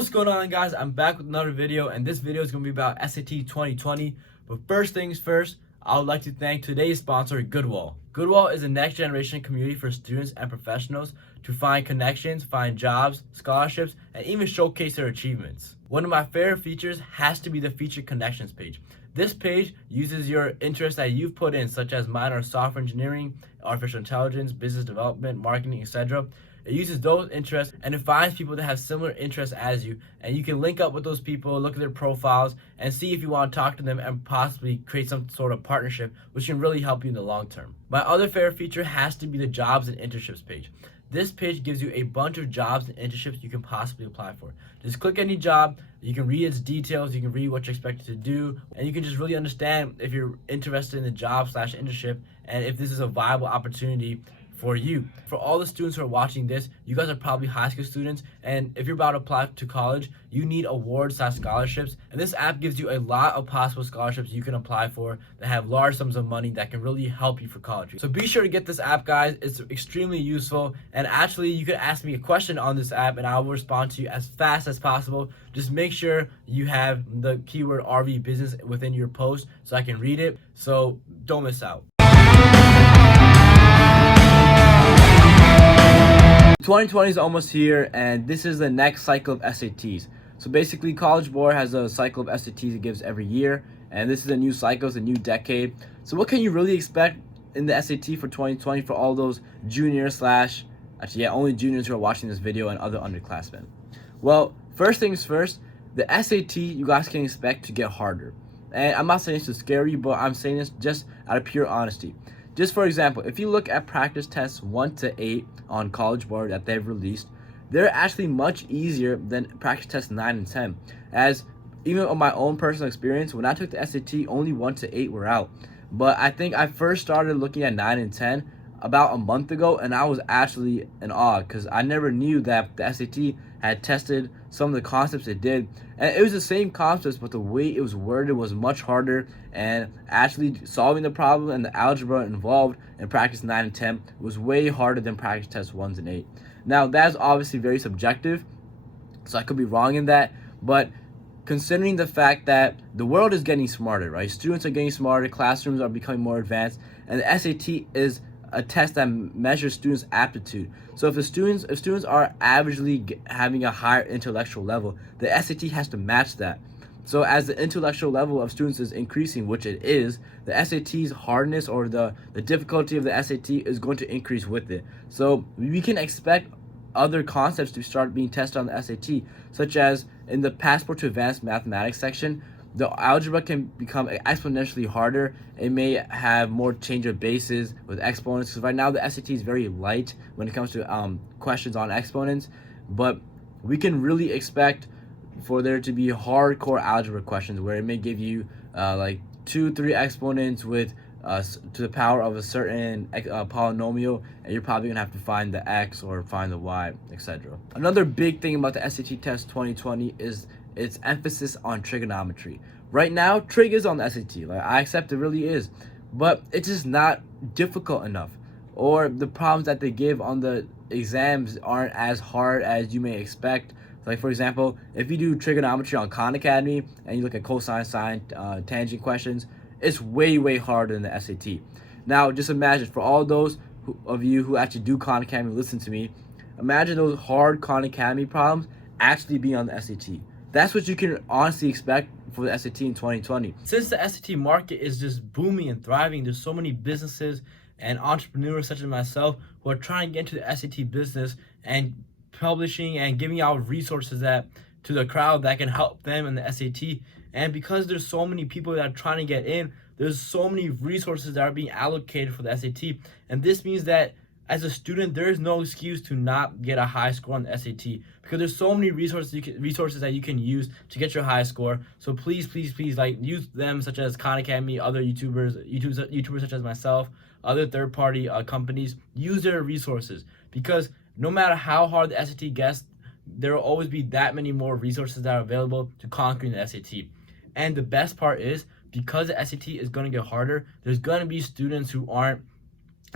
What's going on, guys? I'm back with another video, and this video is going to be about SAT 2020. But first things first, I would like to thank today's sponsor, Goodwall. Goodwall is a next generation community for students and professionals to find connections, find jobs, scholarships, and even showcase their achievements. One of my favorite features has to be the featured connections page. This page uses your interests that you've put in, such as mine are software engineering, artificial intelligence, business development, marketing, etc. It uses those interests and it finds people that have similar interests as you, and you can link up with those people, look at their profiles, and see if you want to talk to them and possibly create some sort of partnership, which can really help you in the long term. My other favorite feature has to be the jobs and internships page. This page gives you a bunch of jobs and internships you can possibly apply for. Just click any job, you can read its details, you can read what you're expected to do, and you can just really understand if you're interested in the job/internship and if this is a viable opportunity for you. For all the students who are watching this, you guys are probably high school students, and if you're about to apply to college, you need awards/scholarships, and this app gives you a lot of possible scholarships you can apply for that have large sums of money that can really help you for college. So be sure to get this app, guys. It's extremely useful, and actually you can ask me a question on this app and I will respond to you as fast as possible. Just make sure you have the keyword RV business within your post so I can read it, so don't miss out. 2020 is almost here, and this is the next cycle of SATs. So basically, College Board has a cycle of SATs it gives every year, and this is a new cycle, it's a new decade. So what can you really expect in the SAT for 2020 for all those juniors only juniors who are watching this video and other underclassmen? Well, first things first, the SAT you guys can expect to get harder. And I'm not saying this to scare you, but I'm saying this just out of pure honesty. Just for example, if you look at practice tests 1 to 8 on College Board that they've released, they're actually much easier than practice tests 9 and 10. As even on my own personal experience, when I took the SAT, only 1 to 8 were out. But I think I first started looking at 9 and 10 about a month ago, and I was actually in awe because I never knew that the SAT had tested some of the concepts it did, and it was the same concepts, but the way it was worded was much harder, and actually solving the problem and the algebra involved in practice 9 and 10 was way harder than practice tests 1 and 8. Now that's obviously very subjective, so I could be wrong in that, but considering the fact that the world is getting smarter, right? Students are getting smarter, classrooms are becoming more advanced, and the SAT is a test that measures students' aptitude. So if students are averagely having a higher intellectual level, the SAT has to match that. So as the intellectual level of students is increasing, which it is, the SAT's hardness or the difficulty of the SAT is going to increase with it. So we can expect other concepts to start being tested on the SAT, such as in the Passport to Advanced Mathematics section, the algebra can become exponentially harder. It may have more change of bases with exponents, because right now the SAT is very light when it comes to questions on exponents, but we can really expect for there to be hardcore algebra questions where it may give you like 2-3 exponents with to the power of a certain polynomial, and you're probably gonna have to find the x or find the y, etc. Another big thing about the SAT test 2020 is its emphasis on trigonometry. Right now, trig is on the SAT. Like, I accept it really is, but it's just not difficult enough, or the problems that they give on the exams aren't as hard as you may expect. Like, for example, if you do trigonometry on Khan Academy and you look at cosine, sine, tangent questions, it's way harder than the SAT. Now, just imagine, for all those of you who actually do Khan Academy, listen to me, imagine those hard Khan Academy problems actually being on the SAT. That's what you can honestly expect for the SAT in 2020. Since the SAT market is just booming and thriving, there's so many businesses and entrepreneurs such as myself who are trying to get into the SAT business and publishing and giving out resources to the crowd that can help them in the SAT. And because there's so many people that are trying to get in, there's so many resources that are being allocated for the SAT. And this means that as a student, there is no excuse to not get a high score on the SAT, because there's so many resources that you can use to get your high score. So please, like, use them, such as Khan Academy, other YouTubers such as myself, other third-party companies. Use their resources, because no matter how hard the SAT gets, there will always be that many more resources that are available to conquering the SAT. And the best part is, because the SAT is going to get harder, there's going to be students who aren't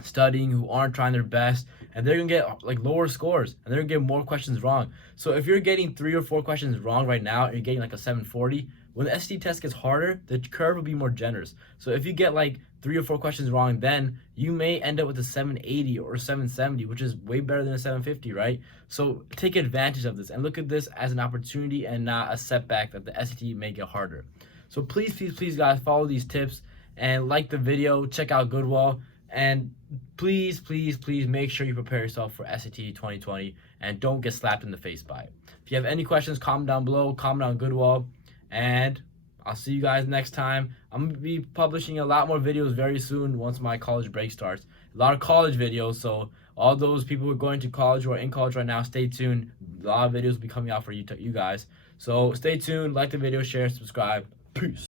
studying, who aren't trying their best, and they're gonna get like lower scores and they're gonna get more questions wrong. So if you're getting 3 or 4 questions wrong right now and you're getting like a 740, when the SAT test gets harder, the curve will be more generous. So if you get like 3 or 4 questions wrong, then you may end up with a 780 or 770, which is way better than a 750, right? So take advantage of this and look at this as an opportunity and not a setback that the SAT may get harder. So please, guys, follow these tips and like the video. Check out Goodwall. And please make sure you prepare yourself for SAT 2020 and don't get slapped in the face by it. If you have any questions, comment down below, comment on Goodwall, and I'll see you guys next time. I'm going to be publishing a lot more videos very soon once my college break starts. A lot of college videos, so all those people who are going to college or are in college right now, stay tuned. A lot of videos will be coming out for you guys. So stay tuned, like the video, share, subscribe. Peace.